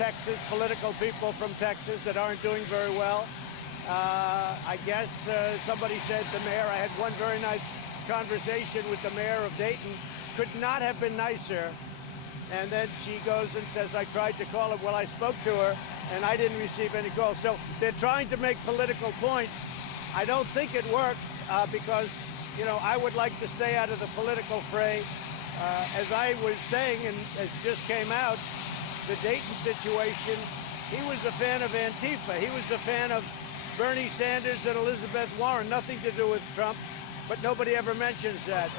Texas, political people from Texas that aren't doing very well. I guess somebody said the mayor, I had one very nice conversation with the mayor of Dayton, could not have been nicer. And then she goes and says, I tried to call her. Well, I spoke to her, and I didn't receive any calls. So they're trying to make political points. I don't think it works because, you know, I would like to stay out of the political fray. As I was saying, and it just came out, the Dayton situation, he was a fan of Antifa. He was a fan of Bernie Sanders and Elizabeth Warren. Nothing to do with Trump, but nobody ever mentions that.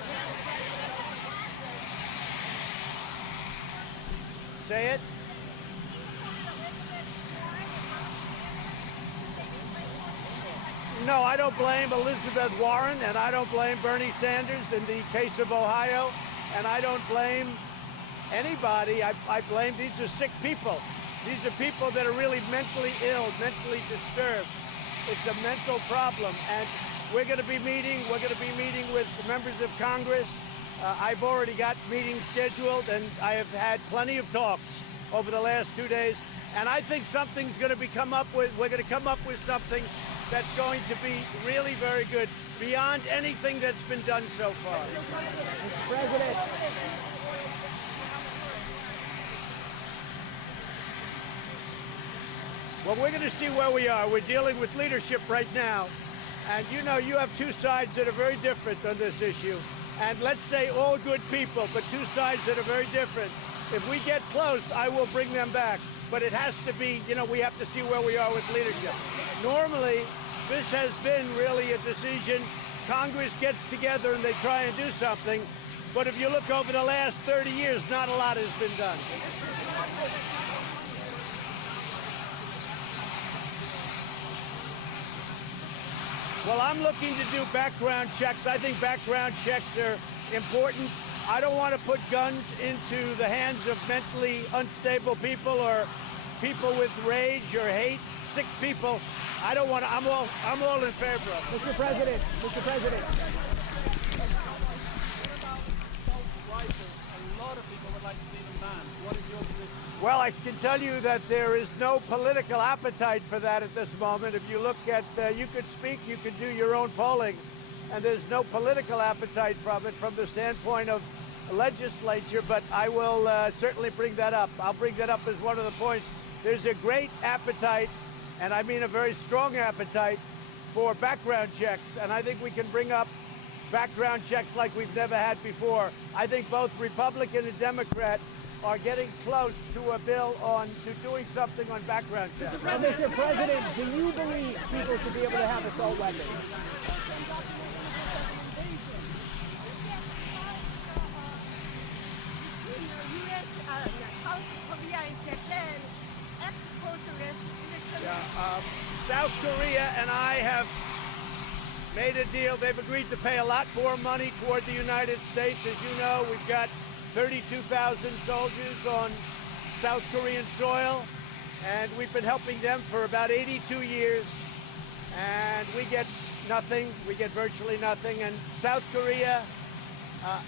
Say it. No, I don't blame Elizabeth Warren, and I don't blame Bernie Sanders in the case of Ohio, and I don't blame anybody. I blame, these are sick people. These are people that are really mentally ill, mentally disturbed. It's a mental problem, and we're going to be meeting with members of Congress. I've already got meetings scheduled, and I have had plenty of talks over the last 2 days. And I think something's going to we're going to come up with something that's going to be really very good, beyond anything that's been done so far. Mr. President. Well, we're going to see where we are. We're dealing with leadership right now. And you know, you have two sides that are very different on this issue. And let's say all good people, but two sides that are very different. If we get close, I will bring them back. But it has to be, you know, we have to see where we are with leadership. Normally, this has been really a decision. Congress gets together and they try and do something. But if you look over the last 30 years, not a lot has been done. Well, I'm looking to do background checks. I think background checks are important. I don't want to put guns into the hands of mentally unstable people or people with rage or hate, sick people. I don't want to, I'm all in favor of it. Mr. President, Mr. President. A lot of people would like to see them banned. What is your position? Well, I can tell you that there is no political appetite for that at this moment. If you look at, you could speak, you could do your own polling, and there's no political appetite from it from the standpoint of legislature, but I will certainly bring that up. I'll bring that up as one of the points. There's a great appetite, and I mean a very strong appetite, for background checks, and I think we can bring up background checks like we've never had before. I think both Republican and Democrat are getting close to a bill to doing something on background checks. Mr. President, do you believe people should be able to have assault weapons? South Korea and I have made a deal. They've agreed to pay a lot more money toward the United States. As you know, we've got 32,000 soldiers on South Korean soil, and we've been helping them for about 82 years, and we get nothing. We get virtually nothing. And South Korea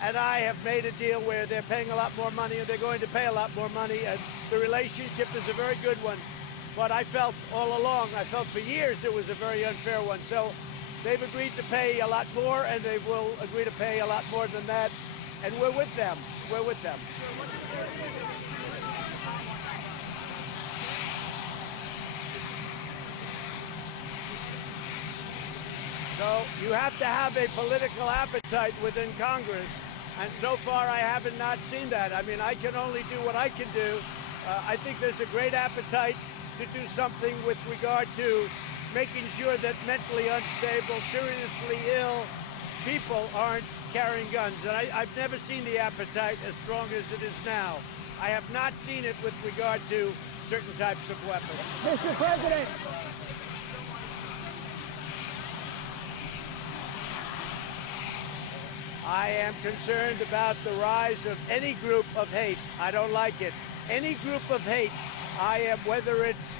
and I have made a deal where they're paying a lot more money, and they're going to pay a lot more money, and the relationship is a very good one. But I felt all along, I felt for years it was a very unfair one. So they've agreed to pay a lot more, and they will agree to pay a lot more than that. And we're with them. We're with them. So you have to have a political appetite within Congress. And so far, I haven't not seen that. I mean, I can only do what I can do. I think there's a great appetite to do something with regard to making sure that mentally unstable, seriously ill people aren't carrying guns. And I've never seen the appetite as strong as it is now. I have not seen it with regard to certain types of weapons. Mr. President. I am concerned about the rise of any group of hate. I don't like it. Any group of hate, I am, whether it's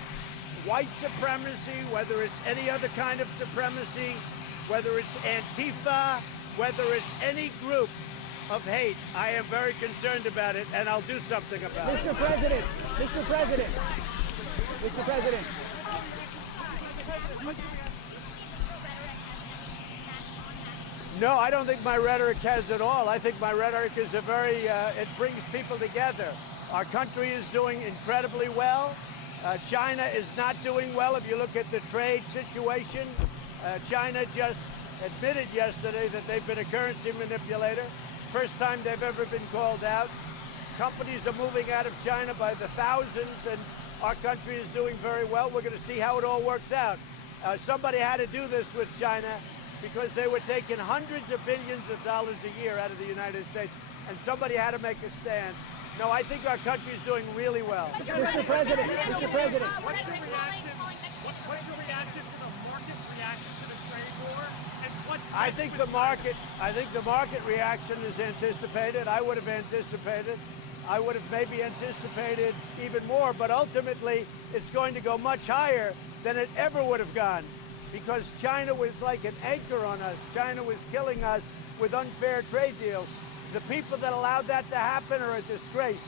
white supremacy, whether it's any other kind of supremacy, whether it's Antifa, whether it's any group of hate. I am very concerned about it, and I'll do something about it. Mr. President, Mr. President, Mr. President. No, I don't think my rhetoric has at all. I think my rhetoric is it brings people together. Our country is doing incredibly well. China is not doing well. If you look at the trade situation, China just admitted yesterday that they've been a currency manipulator. First time they've ever been called out. Companies are moving out of China by the thousands, and our country is doing very well. We're going to see how it all works out. Somebody had to do this with China because they were taking hundreds of billions of dollars a year out of the United States, and somebody had to make a stand. No, I think our country is doing really well. Mr. President, Mr. President. What's your reaction to the market's reaction to the trade war? And I think the market reaction is anticipated. I would have anticipated. I would have maybe anticipated even more, but ultimately it's going to go much higher than it ever would have gone, because China was like an anchor on us. China was killing us with unfair trade deals. The people that allowed that to happen are a disgrace.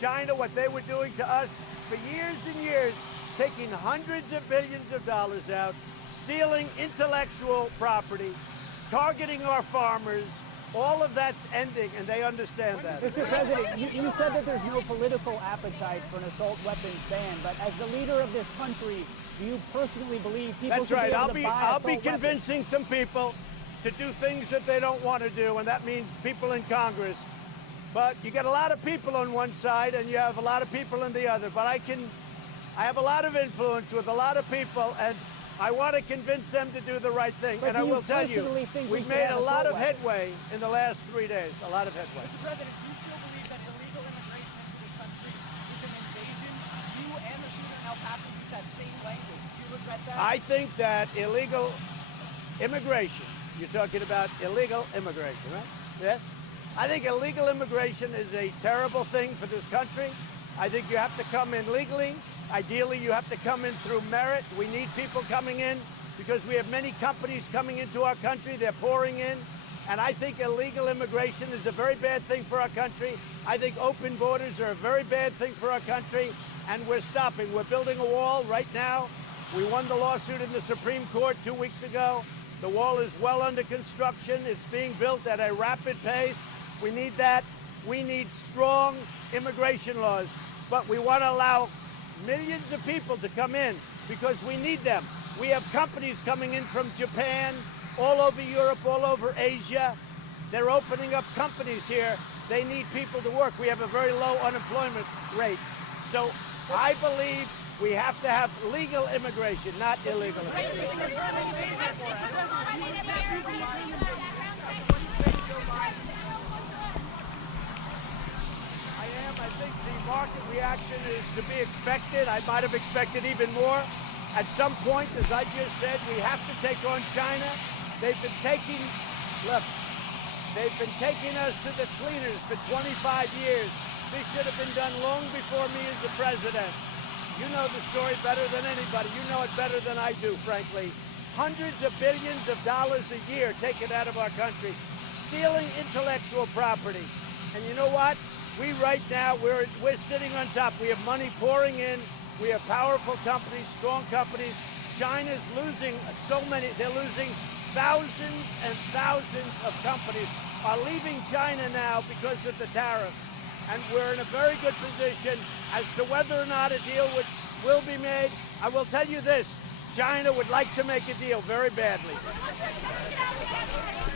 China, what they were doing to us for years and years, taking hundreds of billions of dollars out, stealing intellectual property, targeting our farmers, all of that's ending, and they understand that. Mr. President, you said that there's no political appetite for an assault weapons ban, but as the leader of this country, do you personally believe people That's should right. be able to buy I'll be assault convincing some people to do things that they don't want to do, and that means people in Congress. But you get a lot of people on one side, and you have a lot of people on the other. But I have a lot of influence with a lot of people, and I want to convince them to do the right thing. But And I will tell you, we've made a lot of headway headway in the last 3 days. A lot of headway. Mr. President, do you still believe that illegal immigration into this country is an invasion? You and the shooter in El Paso use that same language. Do you regret that? I think that illegal immigration, you're talking about illegal immigration, right? Yes? I think illegal immigration is a terrible thing for this country. I think you have to come in legally. Ideally, you have to come in through merit. We need people coming in because we have many companies coming into our country. They're pouring in. And I think illegal immigration is a very bad thing for our country. I think open borders are a very bad thing for our country. And we're stopping. We're building a wall right now. We won the lawsuit in the Supreme Court 2 weeks ago. The wall is well under construction. It's being built at a rapid pace. We need that. We need strong immigration laws. But we want to allow millions of people to come in because we need them. We have companies coming in from Japan, all over Europe, all over Asia. They're opening up companies here. They need people to work. We have a very low unemployment rate. So I believe we have to have legal immigration, not illegal immigration. I think the market reaction is to be expected. I might have expected even more. At some point, as I just said, we have to take on China. They've been taking us to the cleaners for 25 years. This should have been done long before me as the president. You know the story better than anybody. You know it better than I do, frankly. Hundreds of billions of dollars a year taken out of our country, stealing intellectual property. And you know what? We right now, we're sitting on top. We have money pouring in. We have powerful companies, strong companies. China's losing so many. They're losing thousands and thousands of companies are leaving China now because of the tariffs. And we're in a very good position as to whether or not a deal will be made. I will tell you this. China would like to make a deal very badly.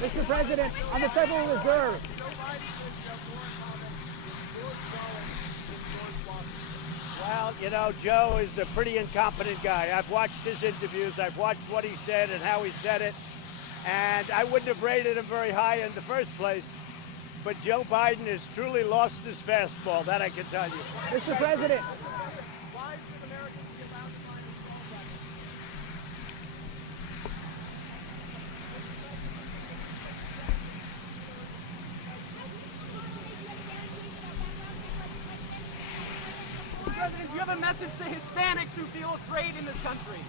Mr. President, on the Federal Reserve, well, you know, Joe is a pretty incompetent guy. I've watched his interviews. I've watched what he said and how he said it. And I wouldn't have rated him very high in the first place. But Joe Biden has truly lost his fastball. That I can tell you. Mr. President. Why should Americans be allowed to find assault weapons? Mr. President, do you have a message to Hispanics who feel afraid in this country?